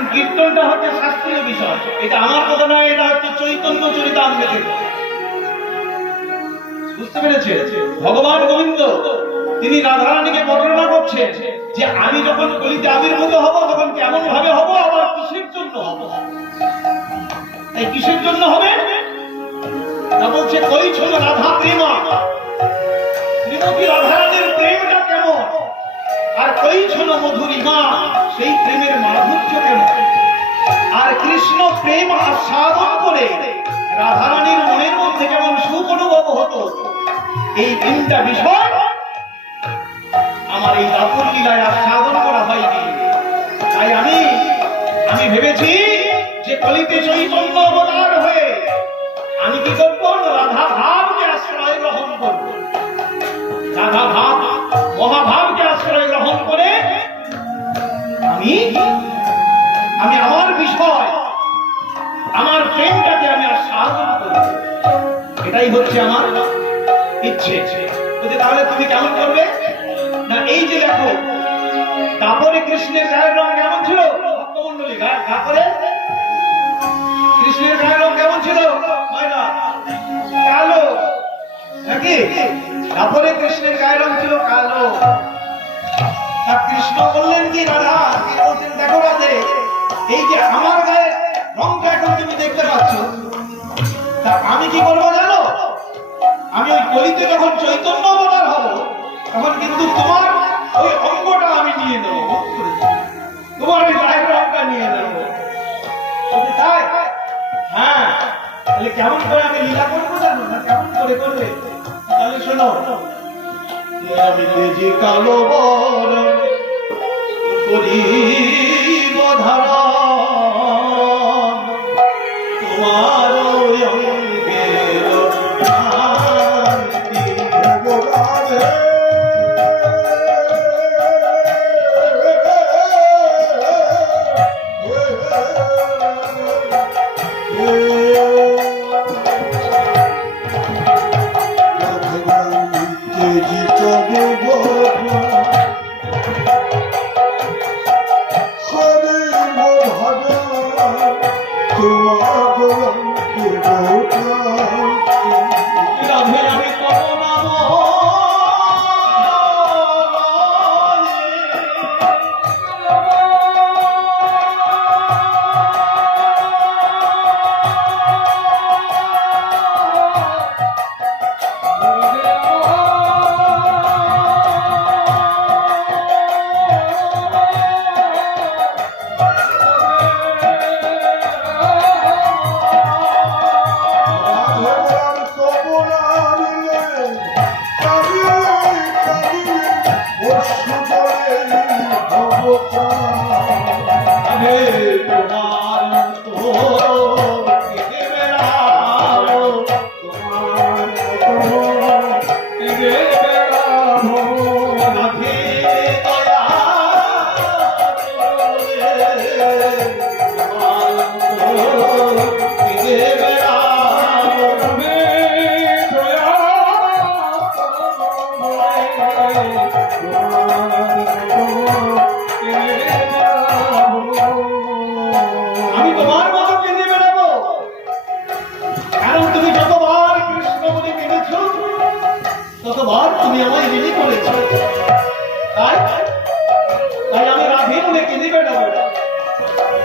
কারণ কীর্তনটা হচ্ছে শাস্ত্রীয় বিষয়, এটা আমার কথা নয়, এটা হচ্ছে চৈতন্য চরিতামৃতের। বুঝতে পেরেছে? ভগবান গোবিন্দ তিনি রাধারানীকে বর্ণনা করছেন যে আমি যখন কলিতে আবির্ভূত হব তখন কেমন ভাবে হব, আবার কিসের জন্য হব। এই কিসের জন্য হবে তা বলছে, কৈছল রাধা প্রেমা, শ্রীমতী রাধারানীর প্রেমটা কেমন, আর কৈছল মধুরিমা, সেই প্রেমের মাধুর্য কেমন। আর কৃষ্ণ প্রেম আস্বাদন করে রাধারানীর মনের মধ্যে কেমন সুখ অনুভব হতো, এই তিনটা বিষয় আমার এই দাপুর লীলায় আস্বাদন করা হয়নি। তাই আমি ভেবেছি যে কলিতে চৈতন্য অবতার হয়ে আমি কি করব, রাধা ভাবকে আশ্রয় গ্রহণ করব। রাধা ভাব, মহাভাবকে আশ্রয় গ্রহণ করে আমি আমার বিষয়, আমার প্রেমটাকে আমি আস্বাদন করব। এটাই হচ্ছে আমার ইচ্ছে। তাহলে তুমি কেমন করবে না, এই যে দেখো তারপরে কৃষ্ণের গায়ের রং কেমন ছিল, ভক্তমন্ডলী তারপরে কৃষ্ণের গায়ের রং কেমন ছিল, কালো নাকি? তারপরে কৃষ্ণের গায়ের রং ছিল কালো। কৃষ্ণ বললেন কি রাধা, বলছেন দেখো রাধে, এই যে আমার গায়ের রংটা এখন তুমি দেখতে পাচ্ছ, তা আমি কি করবো জানো, আমি ওই কলিতে যখন চৈতন্য অবতার হব তখন কিন্তু তোমার ওই অঙ্গটা আমি নিয়ে নেব, তোমার ওই গায়ের রংটা নিয়ে নেব। তাই হ্যাঁ, তাহলে কেমন করে আমি লীলা করবো জানো না, কেমন করে করবে? তাহলে শোনো, আমি যে কালো বর করিব ধারণ, তোমার ওই অঙ্গের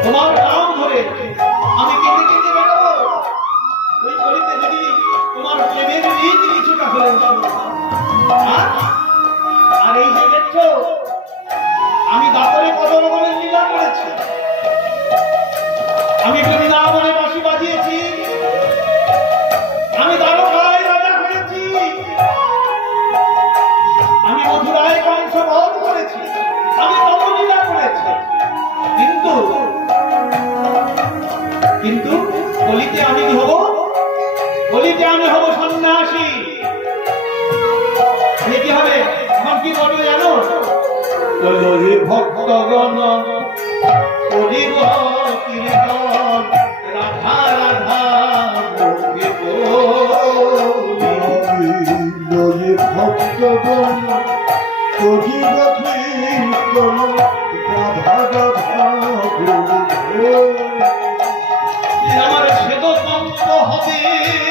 তোমার নাম ধরে আমি কেঁদে কেঁদে বেড়াবো। ওই কলিতে যদি তোমার প্রেমের রীত কিছুটা হলে, আর এই যে দেখছো আমি দাপরে কত রকমের লীলা করেছি, আমি বৃন্দাবনে বাঁশি বাজিয়েছি, আমি দ্বারকায় রাজা হয়েছি, আমি মথুরায় কংস বধ করেছি, আমি তপলীলা করেছি, কিন্তু কলিতে আমি হব, কলিতে আমি হব সন্ন্যাসী। কি হবে এখন, কি করবে জানো, ভক্তগণ করিব কীর্তন রাধা রাধা ভক্তগণ করিব কীর্তন রাধা রাধা। হবে